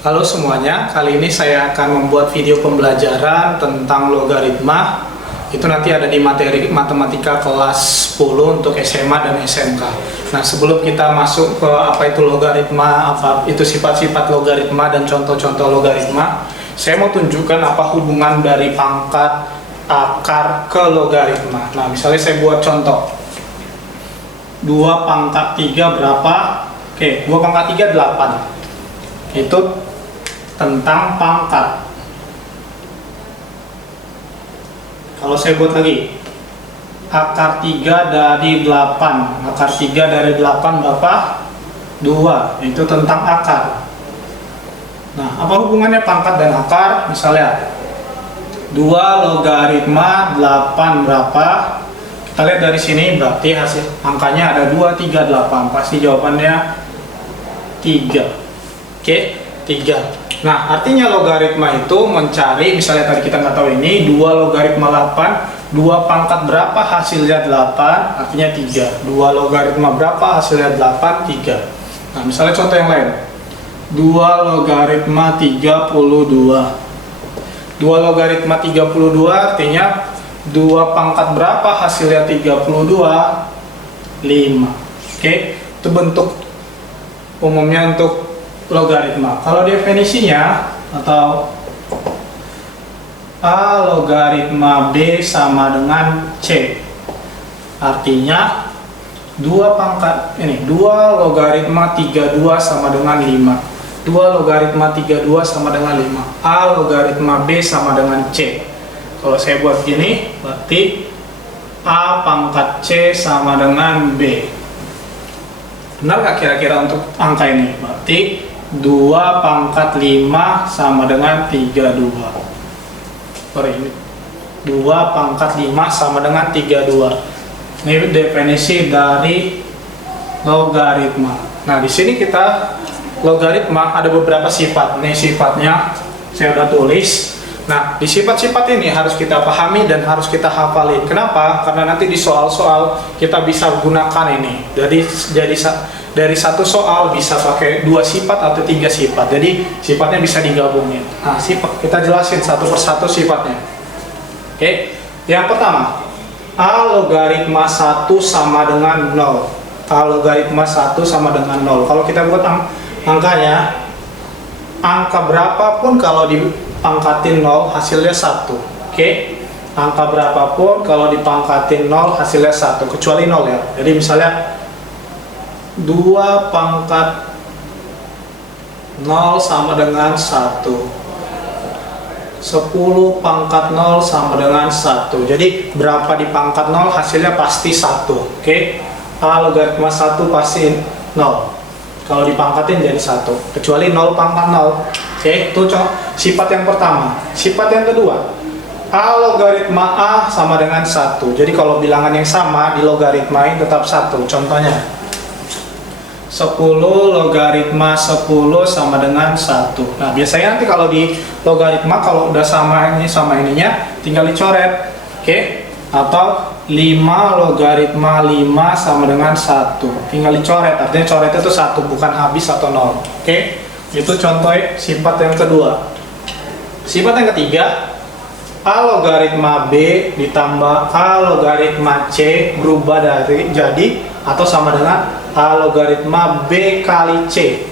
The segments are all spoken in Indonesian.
Halo semuanya, kali ini saya akan membuat video pembelajaran tentang logaritma. Itu nanti ada di materi matematika kelas 10 untuk SMA dan SMK. Nah, sebelum kita masuk ke apa itu logaritma, apa itu sifat-sifat logaritma dan contoh-contoh logaritma, saya mau tunjukkan apa hubungan dari pangkat, akar ke logaritma. Nah, misalnya saya buat contoh. 2 pangkat 3 berapa? Oke, 2 pangkat 3 8. Itu tentang pangkat. Kalau saya buat lagi, akar 3 dari 8. Akar 3 dari 8 berapa? 2. Itu tentang akar. Nah, apa hubungannya pangkat dan akar? Misalnya 2 logaritma 8 berapa? Kita lihat dari sini, berarti hasil angkanya ada 2, 3, 8. Pasti jawabannya 3. Oke, 3. Nah, artinya logaritma itu mencari, misalnya tadi kita nggak tahu ini, 2 logaritma 8, 2 pangkat berapa hasilnya 8, artinya 3. 2 logaritma berapa hasilnya 8, 3. Nah, misalnya contoh yang lain. 2 logaritma 32. 2 logaritma 32 artinya 2 pangkat berapa hasilnya 32, 5. Oke, itu bentuk umumnya untuk logaritma. Kalau definisinya atau A logaritma B sama dengan C. Artinya 2 pangkat ini 2 logaritma 32 sama dengan 5. 2 logaritma 32 sama dengan 5. A logaritma B sama dengan C. Kalau saya buat gini, berarti A pangkat C sama dengan B. Benar nggak kira-kira untuk angka ini? Berarti 2 pangkat 5 sama dengan 32. Sorry, ini 2 pangkat 5 sama dengan 32. Ini definisi dari logaritma. Nah, di sini kita logaritma ada beberapa sifat. Ini sifatnya saya udah tulis. Nah, di sifat-sifat ini harus kita pahami dan harus kita hafalin. Kenapa? Karena nanti di soal-soal kita bisa gunakan ini. Dari satu soal bisa pakai 2 sifat atau 3 sifat. Jadi sifatnya bisa digabungin. Nah, sifat kita jelasin satu persatu sifatnya. Oke. Yang pertama, A logaritma 1 sama dengan 0. A logaritma 1 sama dengan 0. Kalau kita buat angkanya, angka berapapun kalau dipangkatin 0 hasilnya 1. Oke. Angka berapapun kalau dipangkatin 0 hasilnya 1, kecuali 0 ya. Jadi misalnya 2 pangkat 0 sama dengan 1. 10 pangkat 0 sama dengan 1. Jadi berapa dipangkat 0 hasilnya pasti 1. Oke. A logaritma 1 pasti 0. Kalau dipangkatin jadi 1. Kecuali 0 pangkat 0. Oke, itu sifat yang pertama. Sifat yang kedua, A logaritma A sama dengan 1. Jadi kalau bilangan yang sama di logaritmain tetap 1. Contohnya 10 logaritma 10 sama dengan 1. Nah, biasanya nanti kalau di logaritma kalau udah sama ini sama ininya tinggal dicoret. Oke? Atau 5 logaritma 5 sama dengan 1. Tinggal dicoret. Artinya coretnya itu 1 bukan habis atau 0. Oke? Itu contoh sifat yang kedua. Sifat yang ketiga, A logaritma B ditambah A logaritma C berubah jadi atau sama dengan A logaritma B kali C.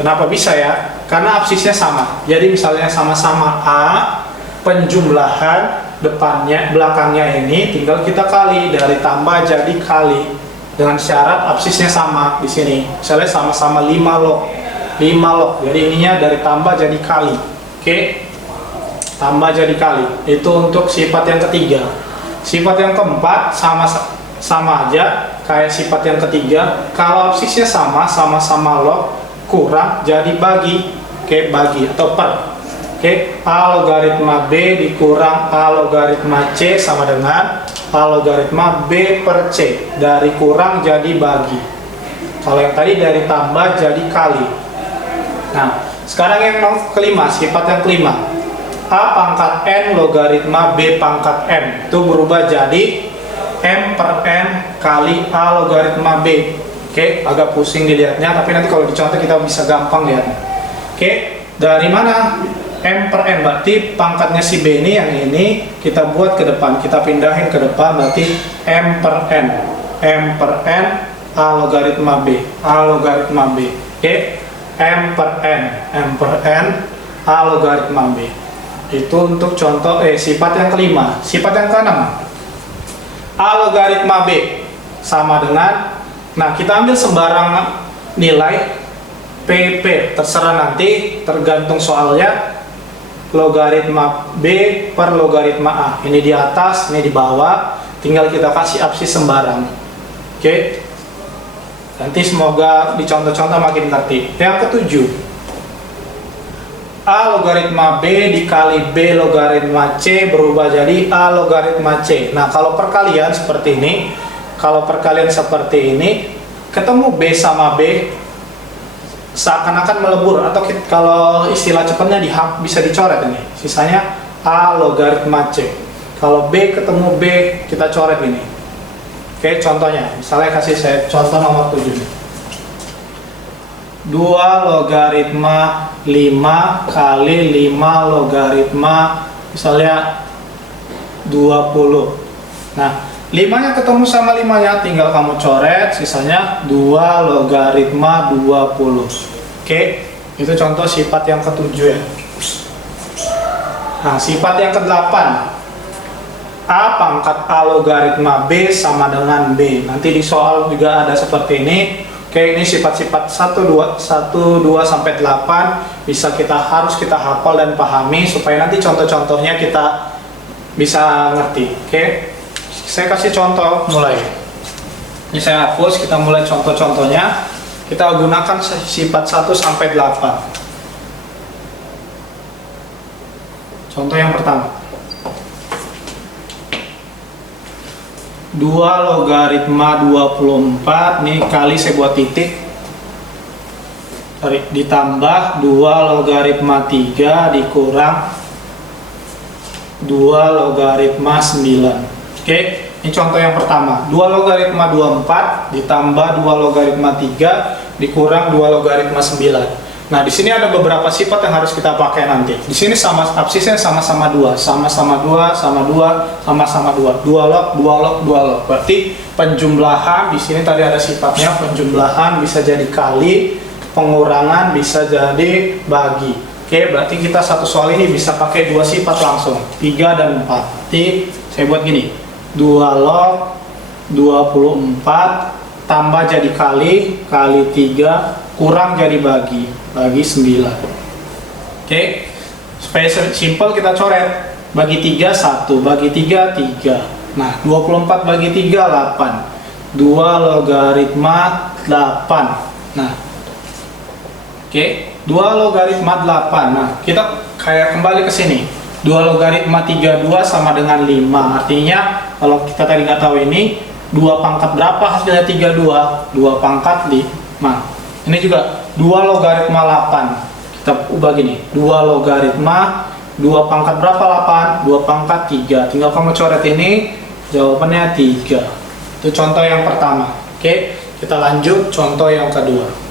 Kenapa bisa ya? Karena absisnya sama. Jadi misalnya sama-sama A, penjumlahan depannya, belakangnya ini tinggal kita kali, dari tambah jadi kali. Dengan syarat absisnya sama di sini. Misalnya sama-sama 5 log. 5 log. Jadi ininya dari tambah jadi kali. Oke? Tambah jadi kali. Itu untuk sifat yang ketiga. Sifat yang keempat sama aja kayak sifat yang ketiga. Kalau absisnya sama-sama log, kurang jadi bagi. Oke, bagi atau per. Oke, A logaritma B dikurang A logaritma C sama dengan A logaritma B per C. Dari kurang jadi bagi. Kalau yang tadi dari tambah jadi kali. Nah, sekarang yang kelima, sifat yang kelima. A pangkat N logaritma B pangkat M. Itu berubah jadi M per N kali A logaritma B. Oke, agak pusing dilihatnya, tapi nanti kalau dicontoh kita bisa gampang lihat. Oke, Dari mana? M per N, berarti pangkatnya si B ini, yang ini kita buat ke depan, kita pindahin ke depan, berarti M per N. M per N A logaritma B, A logaritma B. Oke, M per N, M per N A logaritma B. Itu untuk contoh sifat yang kelima. Sifat yang keenam, A logaritma B sama dengan, nah kita ambil sembarang nilai PP, terserah nanti, tergantung soalnya, logaritma B per logaritma A. Ini di atas, ini di bawah, tinggal kita kasih absis sembarang. Oke, nanti semoga di contoh-contoh makin ngerti. Yang ketujuh, A logaritma B dikali B logaritma C berubah jadi A logaritma C. Nah, kalau perkalian seperti ini, ketemu B sama B seakan-akan melebur, atau kalau istilah cepatnya bisa dicoret ini. Sisanya A logaritma C. Kalau B ketemu B, kita coret ini. Oke, contohnya, misalnya kasih saya contoh nomor 7. 2 logaritma 5 kali 5 logaritma misalnya 20. Nah, 5-nya ketemu sama 5-nya, tinggal kamu coret, sisanya 2 logaritma 20. Oke, itu contoh sifat yang ketujuh ya. Nah, sifat yang ke-8, A pangkat A logaritma B sama dengan B. Nanti di soal juga ada seperti ini. Oke, ini sifat-sifat 1, 2 sampai 8 harus kita hafal dan pahami supaya nanti contoh-contohnya kita bisa ngerti. Oke, saya kasih contoh mulai. Ini saya hapus, kita mulai contoh-contohnya. Kita gunakan sifat 1 sampai 8. Contoh yang pertama. 2 logaritma 24 nih kali saya buat titik, ditambah 2 logaritma 3 dikurang 2 logaritma 9. Oke, ini contoh yang pertama. 2 logaritma 24 ditambah 2 logaritma 3 dikurang 2 logaritma 9. Nah, di sini ada beberapa sifat yang harus kita pakai nanti. Di sini absisnya sama-sama 2, sama-sama 2, sama 2, sama-sama 2. 2 log, 2 log, 2 log. Berarti penjumlahan di sini tadi ada sifatnya, penjumlahan bisa jadi kali, pengurangan bisa jadi bagi. Oke, berarti kita satu soal ini bisa pakai 2 sifat langsung, 3 dan 4. Jadi saya buat gini. 2 log 24 tambah jadi kali 3 kurang jadi bagi 9. Oke, supaya simple kita coret, bagi 3 1, bagi 3 3. Nah, 24 bagi 3 8, 2 logaritma 8. Nah, oke, 2 logaritma 8. Nah, kita kayak kembali ke sini. 2 logaritma 32 sama dengan 5. Artinya kalau kita tadi nggak tahu ini 2 pangkat berapa hasilnya 32? 2 pangkat 5. Ini juga 2 logaritma 8. Kita ubah gini. 2 logaritma 2 pangkat berapa 8? 2 pangkat 3. Tinggal kamu coret ini, jawabannya 3. Itu contoh yang pertama. Oke, kita lanjut contoh yang kedua.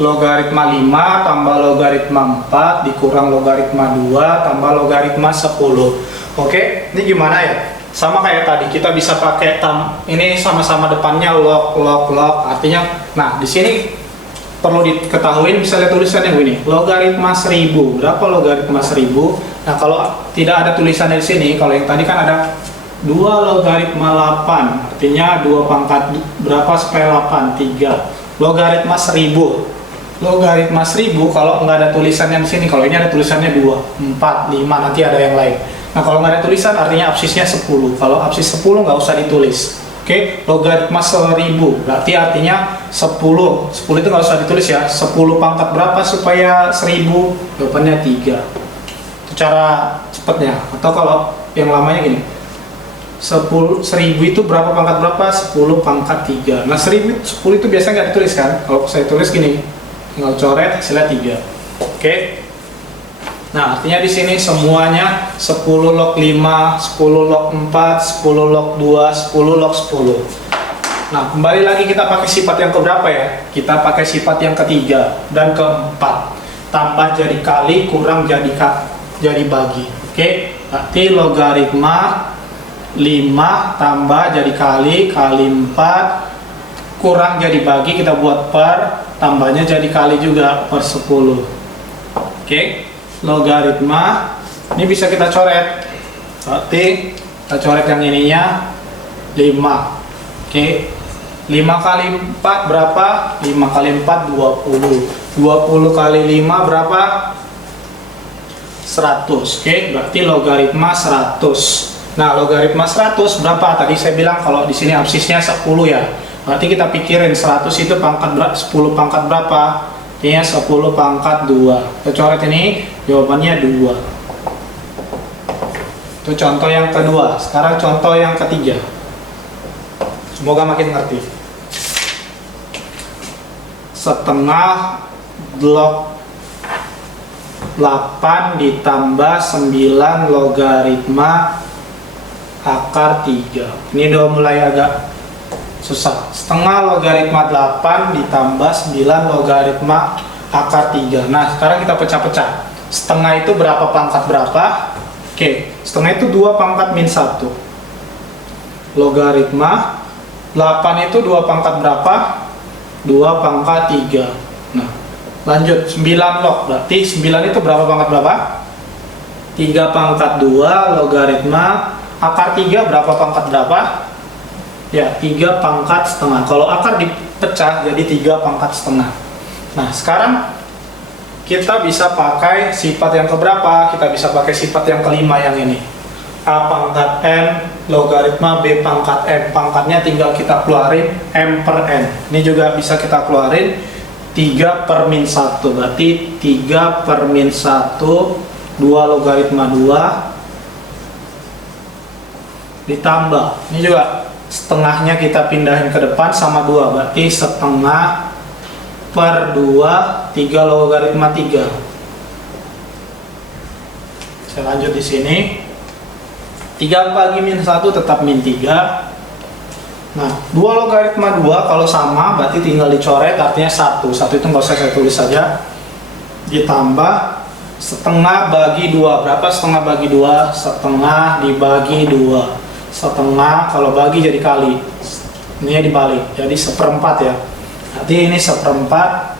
Logaritma 5 tambah logaritma 4 dikurang logaritma 2 tambah logaritma 10. Oke, ini gimana ya? Sama kayak tadi, kita bisa pakai ini sama-sama depannya log. Artinya, nah di sini perlu diketahui, bisa lihat tulisannya begini, logaritma 1000. Berapa logaritma 1000? Nah, kalau tidak ada tulisannya di sini, kalau yang tadi kan ada 2 logaritma 8, artinya 2 pangkat berapa supaya 8? 3. Logaritma 1000. Logaritma 1000 kalau nggak ada tulisannya di sini, kalau ini ada tulisannya 2, 4, 5, nanti ada yang lain. Nah, kalau nggak ada tulisan artinya absisnya 10. Kalau absis 10 nggak usah ditulis. Oke, logaritma 1000 berarti artinya 10. 10 itu nggak usah ditulis ya. 10 pangkat berapa supaya 1000? Jawabannya 3. Itu cara cepatnya. Atau kalau yang lamanya gini. 1000 itu berapa pangkat berapa? 10 pangkat 3. Nah, 10 itu biasanya nggak ditulis kan? Kalau saya tulis gini, tinggal coret hasilnya 3. Oke. Nah, artinya di sini semuanya 10 log 5, 10 log 4, 10 log 2, 10 log 10. Nah, kembali lagi kita pakai sifat yang keberapa ya? Kita pakai sifat yang ketiga dan keempat. tambah jadi kali, kurang jadi bagi. Oke, berarti logaritma 5 tambah jadi kali 4 kurang jadi bagi, kita buat per, tambahnya jadi kali juga per 10. Oke, logaritma ini bisa kita coret, berarti kita coret yang ininya 5. Oke, 5 kali 4 berapa? 5 kali 4 20. 20 kali 5 berapa? 100. Oke, berarti logaritma 100. Nah, logaritma 100 berapa? Tadi saya bilang kalau di sini absisnya 10 ya. Berarti kita pikirin 100 itu pangkat 10 pangkat berapa? Artinya 10 pangkat 2. Kita coret ini, jawabannya 2. Itu contoh yang kedua. Sekarang contoh yang ketiga. Semoga makin ngerti. Setengah log 8 ditambah 9 logaritma akar 3. Ini udah mulai agak susah. Setengah logaritma 8 ditambah 9 logaritma akar 3. Nah, sekarang kita pecah-pecah. Setengah itu berapa pangkat berapa? Oke, setengah itu 2 pangkat min 1. Logaritma 8 itu 2 pangkat berapa? 2 pangkat 3. Nah, lanjut 9 log, berarti 9 itu berapa pangkat berapa? 3 pangkat 2 logaritma akar 3 berapa pangkat berapa? Ya, 3 pangkat setengah. Kalau akar dipecah jadi 3 pangkat setengah. Nah, sekarang kita bisa pakai sifat yang keberapa? Kita bisa pakai sifat yang kelima yang ini. A pangkat n logaritma B pangkat m. Pangkatnya tinggal kita keluarin m per n. Ini juga bisa kita keluarin 3 per min 1. Berarti 3 per min 1 2 logaritma 2 ditambah. Ini juga setengahnya kita pindahin ke depan sama 2. Berarti setengah per 2 3 logaritma 3. Saya lanjut di sini. 3 bagi min 1 tetap min 3. Nah, 2 logaritma 2 kalau sama berarti tinggal dicoret, artinya 1. 1 itu nggak usah saya tulis saja. Ditambah setengah bagi 2. Berapa setengah bagi 2? Setengah dibagi 2. Setengah kalau bagi jadi kali. Ini dibalik, jadi 1/4 ya. Nanti ini 1/4.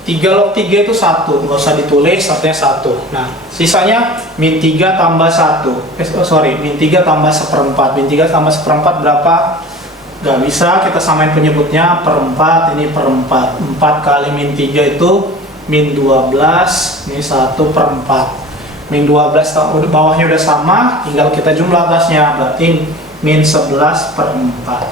3 log 3 itu 1, nggak usah ditulis, artinya 1. Nah, sisanya min 3 tambah 1. Min 3 tambah 1/4. Min 3 tambah 1/4 berapa? Nggak bisa, kita samain penyebutnya per 4, ini per 4. 4 kali min 3 itu min 12, ini 1/4. Min 12 bawahnya udah sama, tinggal kita jumlah atasnya, berarti min 11/4.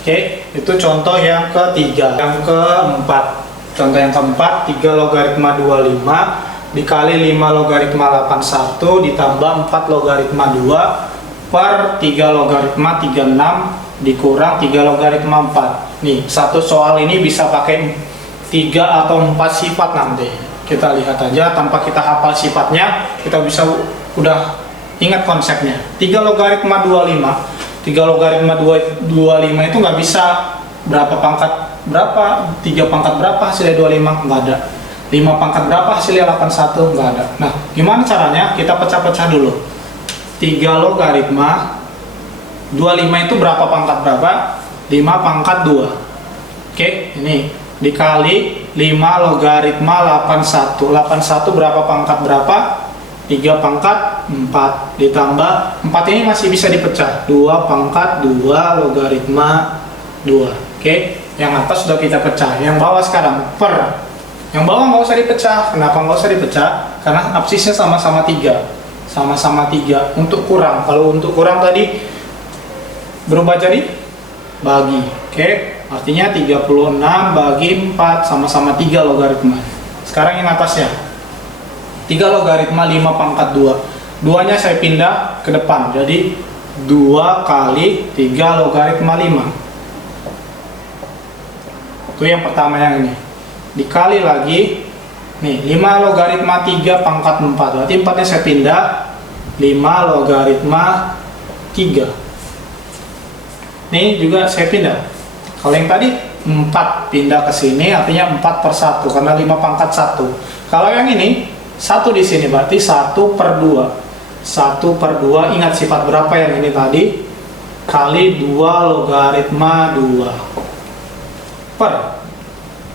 Oke, itu contoh yang ketiga. Yang keempat. Contoh yang keempat, 3 logaritma 25 dikali 5 logaritma 81 ditambah 4 logaritma 2 per 3 logaritma 36 dikurang 3 logaritma 4. Nih, satu soal ini bisa pakai 3 atau 4 sifat nanti. Kita lihat aja, tanpa kita hafal sifatnya, kita bisa udah ingat konsepnya. 3 logaritma 25. 3 logaritma 25 itu nggak bisa berapa pangkat berapa, 3 pangkat berapa hasilnya 25, nggak ada. 5 pangkat berapa hasilnya 81, nggak ada. Nah, gimana caranya? Kita pecah-pecah dulu. 3 logaritma 25 itu berapa pangkat berapa? 5 pangkat 2. Oke, ini dikali 5 logaritma 81. 81 berapa pangkat berapa? 3 pangkat 4 ditambah 4 ini masih bisa dipecah. 2 pangkat 2 logaritma 2. Oke, yang atas sudah kita pecah. Yang bawah sekarang per. Yang bawah nggak usah dipecah. Kenapa nggak usah dipecah? Karena absisnya sama-sama 3. Sama-sama 3. Untuk kurang. Kalau untuk kurang tadi berubah jadi bagi. Oke, artinya 36 bagi 4 sama-sama 3 logaritma. Sekarang yang atasnya. 3 logaritma 5 pangkat 2. 2-nya saya pindah ke depan. Jadi 2 kali 3 logaritma 5. Itu yang pertama yang ini. Dikali lagi nih 5 logaritma 3 pangkat 4. Berarti 4-nya saya pindah 5 logaritma 3. Ini juga saya pindah. Kalau yang tadi 4 pindah ke sini, artinya 4 per 1 karena 5 pangkat 1. Kalau yang ini 1 di sini berarti 1 per 2. 1 per 2, ingat sifat berapa yang ini tadi? Kali 2 logaritma 2 per.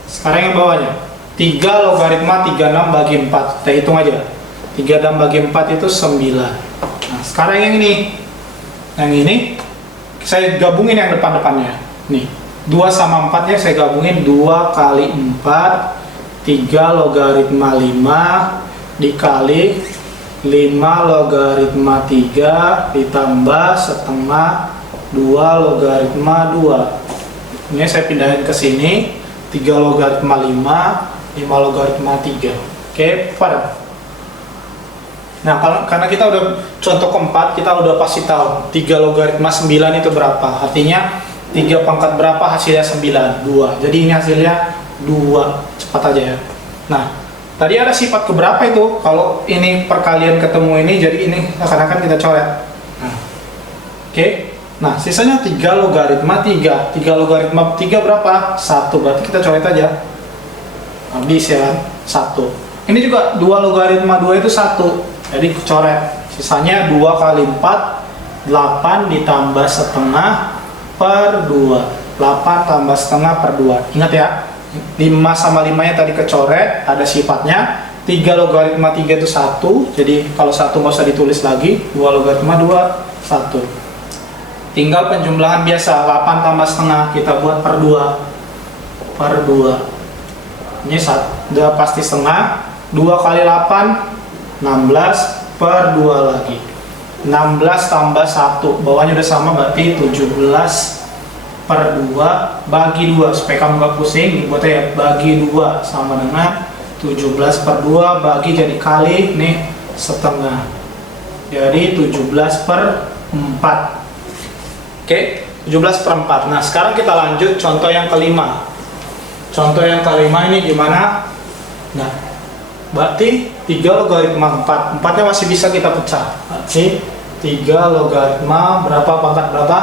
Sekarang yang bawahnya 3 logaritma 36 bagi 4. Kita hitung aja. 36 bagi 4 itu 9. Nah, sekarang yang ini. Yang ini saya gabungin yang depan-depannya. Nih, 2 sama 4 nya saya gabungin. 2 kali 4 3 logaritma 5 dikali 5 logaritma 3 ditambah setengah 2 logaritma 2. Ini saya pindahin ke sini. 3 logaritma 5 logaritma 3. Oke, per. Nah, karena kita udah contoh keempat, kita udah pasti tahu 3 logaritma 9 itu berapa. Artinya 3 pangkat berapa hasilnya 9? 2. Jadi ini hasilnya 2. Cepat aja ya. Nah, tadi ada sifat keberapa itu? Kalau ini perkalian ketemu ini, jadi ini akan kita coret. Nah, oke. Nah, sisanya 3 logaritma 3. 3 logaritma 3 berapa? 1. Berarti kita coret aja. Habis ya kan? 1. Ini juga 2 logaritma 2 itu 1. Jadi coret. Sisanya 2 kali 4 8 ditambah setengah per 2. 8 tambah setengah per 2. Ingat ya, 5 sama 5 nya tadi kecoret, ada sifatnya. 3 logaritma 3 itu 1. Jadi kalau 1 nggak usah ditulis lagi. 2 logaritma 2 1. Tinggal penjumlahan biasa. 8 tambah setengah kita buat per 2. Per 2. Ini udah pasti setengah. 2 kali 8 16 per 2 lagi. 16 tambah 1, bawahnya udah sama berarti 17 per 2 bagi 2. Supaya kamu gak pusing, buatnya ya, bagi 2 sama dengan 17 per 2 bagi jadi kali nih setengah. Jadi 17 per 4. Oke, 17 per 4. Nah, sekarang kita lanjut contoh yang kelima. Contoh yang kelima ini gimana? Nah, berarti 3 logaritma 4. 4 nya masih bisa kita pecah. Berarti 3 logaritma berapa pangkat berapa?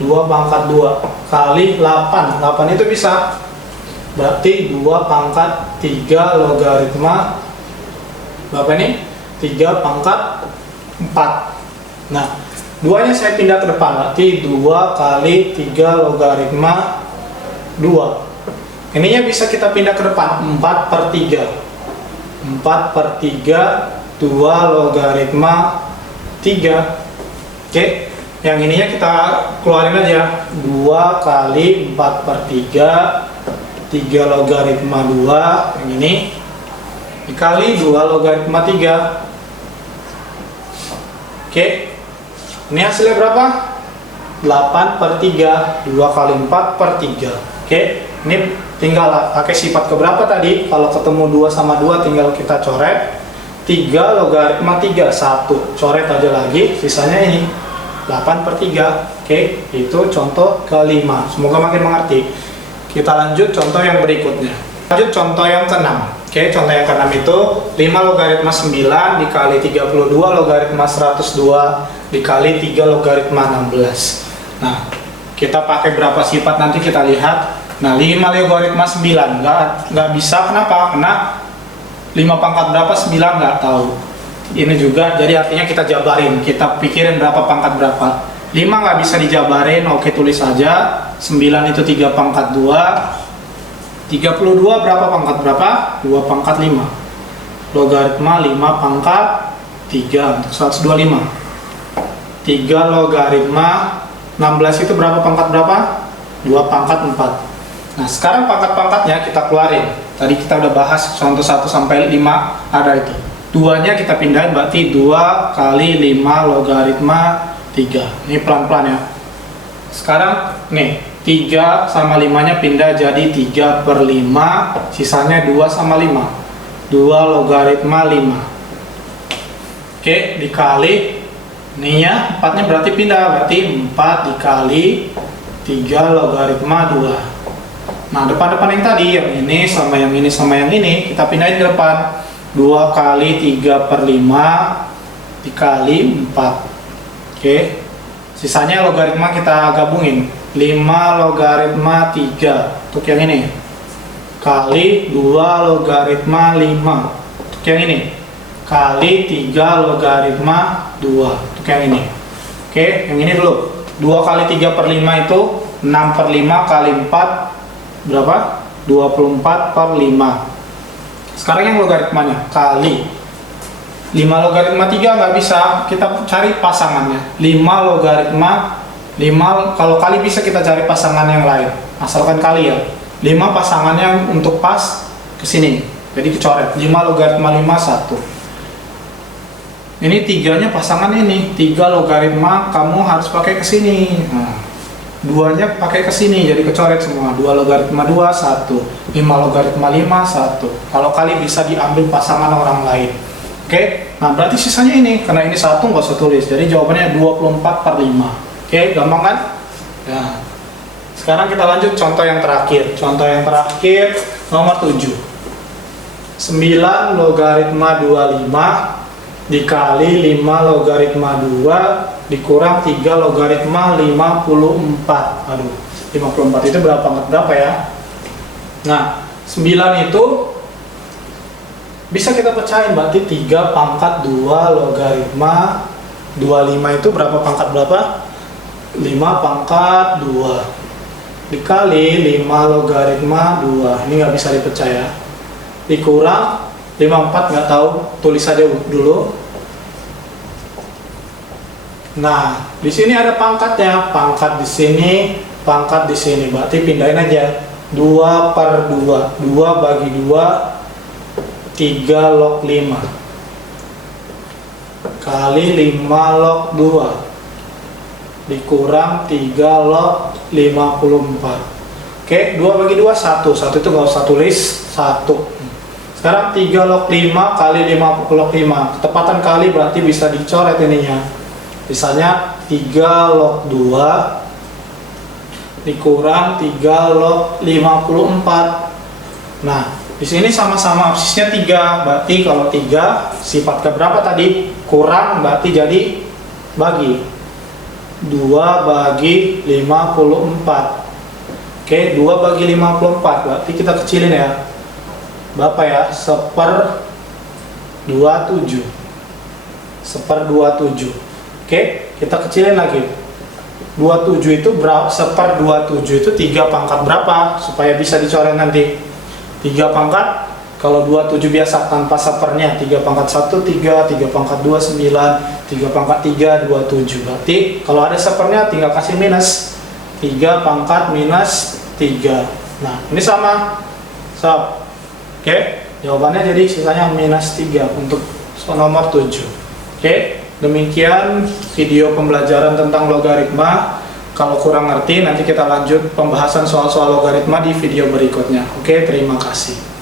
2 pangkat 2 kali 8. 8 itu bisa. Berarti 2 pangkat 3 logaritma berapa ini? 3 pangkat 4. Nah, 2 nya saya pindah ke depan. Berarti 2 kali 3 logaritma 2. Ininya bisa kita pindah ke depan. 4 per 3. 4 per 3 2 logaritma 3. Oke, yang ininya kita keluarin aja. 2 kali 4 per 3 3 logaritma 2 yang ini dikali 2 logaritma 3. Oke, ini hasilnya berapa? 8 per 3. 2 kali 4 per 3. Oke, ini tinggal pakai sifat keberapa tadi? Kalau ketemu 2 sama 2 tinggal kita coret. 3 logaritma 3 1. Coret aja lagi, sisanya ini 8 per 3. Oke, itu contoh kelima. Semoga makin mengerti. Kita lanjut contoh yang berikutnya. Lanjut contoh yang ke-6. Oke, contoh yang ke-6 itu 5 logaritma 9 dikali 32 logaritma 102 dikali 3 logaritma 16. Nah, kita pakai berapa sifat nanti kita lihat. Nah, 5 logaritma 9 nggak bisa. Kenapa? Karena 5 pangkat berapa 9 nggak tahu. Ini juga jadi artinya kita jabarin, kita pikirin berapa pangkat berapa. 5 nggak bisa dijabarin, oke tulis aja. 9 itu 3 pangkat 2. 32 berapa pangkat berapa? 2 pangkat 5. Logaritma 5 pangkat 3 untuk 125. 3 logaritma 16 itu berapa pangkat berapa? 2 pangkat 4. Nah, sekarang pangkat-pangkatnya kita keluarin. Tadi kita udah bahas contoh 1 sampai 5 ada itu. 2-nya kita pindahin berarti 2 kali 5 logaritma 3. Ini pelan-pelan ya. Sekarang nih, 3 sama 5-nya pindah jadi 3 per 5. Sisanya 2 sama 5. 2 logaritma 5. Oke, dikali. Nih ya, 4-nya berarti pindah. Berarti 4 dikali 3 logaritma 2. Nah, depan-depan yang tadi, yang ini sama yang ini sama yang ini, kita pindahin ke depan. 2 kali 3 per 5 dikali 4. Oke, sisanya logaritma kita gabungin. 5 logaritma 3 untuk yang ini, kali 2 logaritma 5 untuk yang ini, kali 3 logaritma 2 untuk yang ini. Oke, yang ini dulu. 2 kali 3 per 5 itu 6 per 5 kali 4 berapa? 24 per 5. Sekarang yang logaritmanya, kali 5 logaritma 3 nggak bisa, kita cari pasangannya. 5 logaritma 5, kalau kali bisa kita cari pasangan yang lain, asalkan kali ya. 5 pasangannya untuk pas ke sini, jadi kecoret. 5 logaritma 5 1. Ini 3-nya pasangan ini, 3 logaritma kamu harus pakai ke sini. Nah, 2-nya pakai ke sini, jadi kecoret semua. 2 logaritma 2 1, 5 logaritma 5 1. Kalau kali bisa diambil pasangan orang lain. Oke, nah berarti sisanya ini, karena ini 1 nggak usah tulis, jadi jawabannya 24 per 5. Oke, gampang kan? Ya. Sekarang kita lanjut contoh yang terakhir. Contoh yang terakhir nomor 7. 9 logaritma 25 dikali 5 logaritma 2 dikurang 3 logaritma 54. Aduh, 54 itu berapa pangkat berapa ya? Nah, 9 itu bisa kita pecahin, berarti 3 pangkat 2 logaritma 25 itu berapa pangkat berapa? 5 pangkat 2 dikali 5 logaritma 2. Ini nggak bisa dipecah ya. Dikurang 54 nggak tahu, tulis saja dulu. Nah, di sini ada pangkatnya, pangkat di sini, pangkat di sini. Berarti pindahin aja. 2 per 2, 2 bagi 2, 3 log 5 kali 5 log 2 dikurang 3 log 54. Oke, 2 bagi 2 1. 1 itu nggak usah tulis, 1. Sekarang 3 log 5 kali 5 log 5. Ketepatan kali berarti bisa dicoret ininya. Misalnya 3 log 2 dikurang 3 log 54. Nah, di sini sama-sama absisnya 3. Berarti kalau 3 sifat ke berapa tadi? Kurang, berarti jadi bagi 2 bagi 54. Oke, 2 bagi 54 berarti kita kecilin ya. Berapa ya? 1/27. 1/27. Oke, kita kecilin lagi. 27 itu berapa? 1/27 itu 3 pangkat berapa? Supaya bisa dicoret nanti. 3 pangkat, kalau 27 biasa tanpa sepernya, 3 pangkat 1 3, 3 pangkat 2 9, 3 pangkat 3 27. Berarti kalau ada sepernya tinggal kasih minus. 3 pangkat minus 3. Nah, ini sama. So, oke, jawabannya jadi sisanya minus 3 untuk nomor 7. Oke, demikian video pembelajaran tentang logaritma. Kalau kurang ngerti, nanti kita lanjut pembahasan soal-soal logaritma di video berikutnya. Oke, terima kasih.